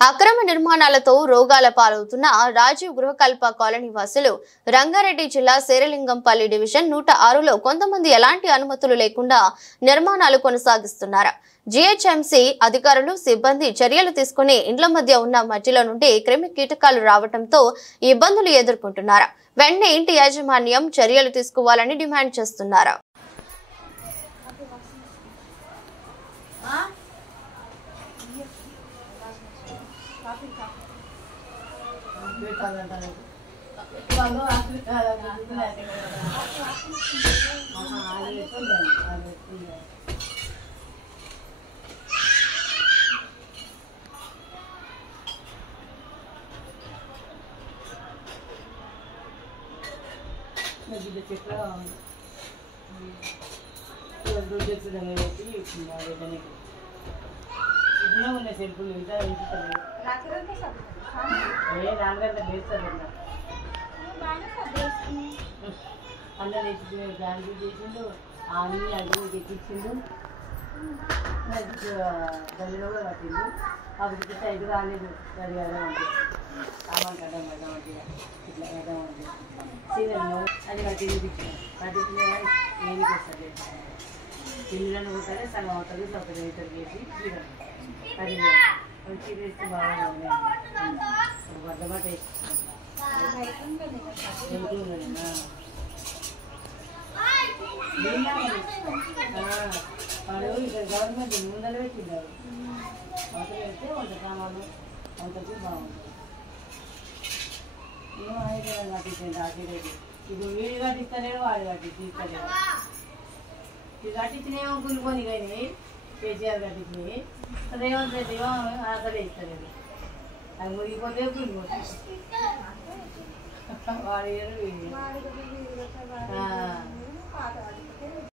అక్రమ నిర్మాణాలతో రోగాల పాలవుతున్న రాజీవ్ గృహకల్ప కాలనీ వాసులు రంగారెడ్డి జిల్లా శేరిలింగంపల్లి డివిజన్ 106లో కొంతమంది ఎలాంటి అనుమతులు లేకుండా నిర్మాణాలు కొనసాగిస్తున్నారు. జీహెచ్ఎంసీ అధికారులు సిబ్బంది చర్యలు తీసుకుని ఇండ్ల మధ్య ఉన్న మట్టిలో నుండి క్రిమి కీటకాలు రావడంతో ఇబ్బందులు ఎదుర్కొంటున్నారు. వెంటనే ఇంటి యాజమాన్యం చర్యలు తీసుకోవాలని డిమాండ్ చేస్తున్నారు. అందరూ దానికి చేసిండు అన్నీ అడిగి తెప్పించిండు గదిలో కూడా కట్టిండు అప్పుడు సైడ్ రాలేదు గది కదమంటే సామాన్ కట్టమంటే ఇట్లా కట్టమంటే సీజన్లో అది కట్టి కట్టించిన ఏమికి వస్తుంది పిల్లలను కొట్టాలి సగం అవుతుంది సగం ఇతరు చేసి చీరలు అది చీర వేస్తే బాగా వద్దమాట వాడు ఇక్కడ గవర్నమెంట్ ముందలు పెట్టిండారు అవతల పెడితే వంట సామాను వంటకి బాగుంటుంది ఏమో అయితే కట్టించండి ఆఖరికి ఇప్పుడు వీడు కట్టిస్తలేడు వాడు కట్టిస్తలేడు ఇది కట్టించినేమో కూలిపోని కానీ కేసీఆర్ కట్టించినవి రేవంత్ రెడ్డి ఏమో అసలే ఇస్తలేదు అది మురిగిపోతే కూలిపోతుంది వాడు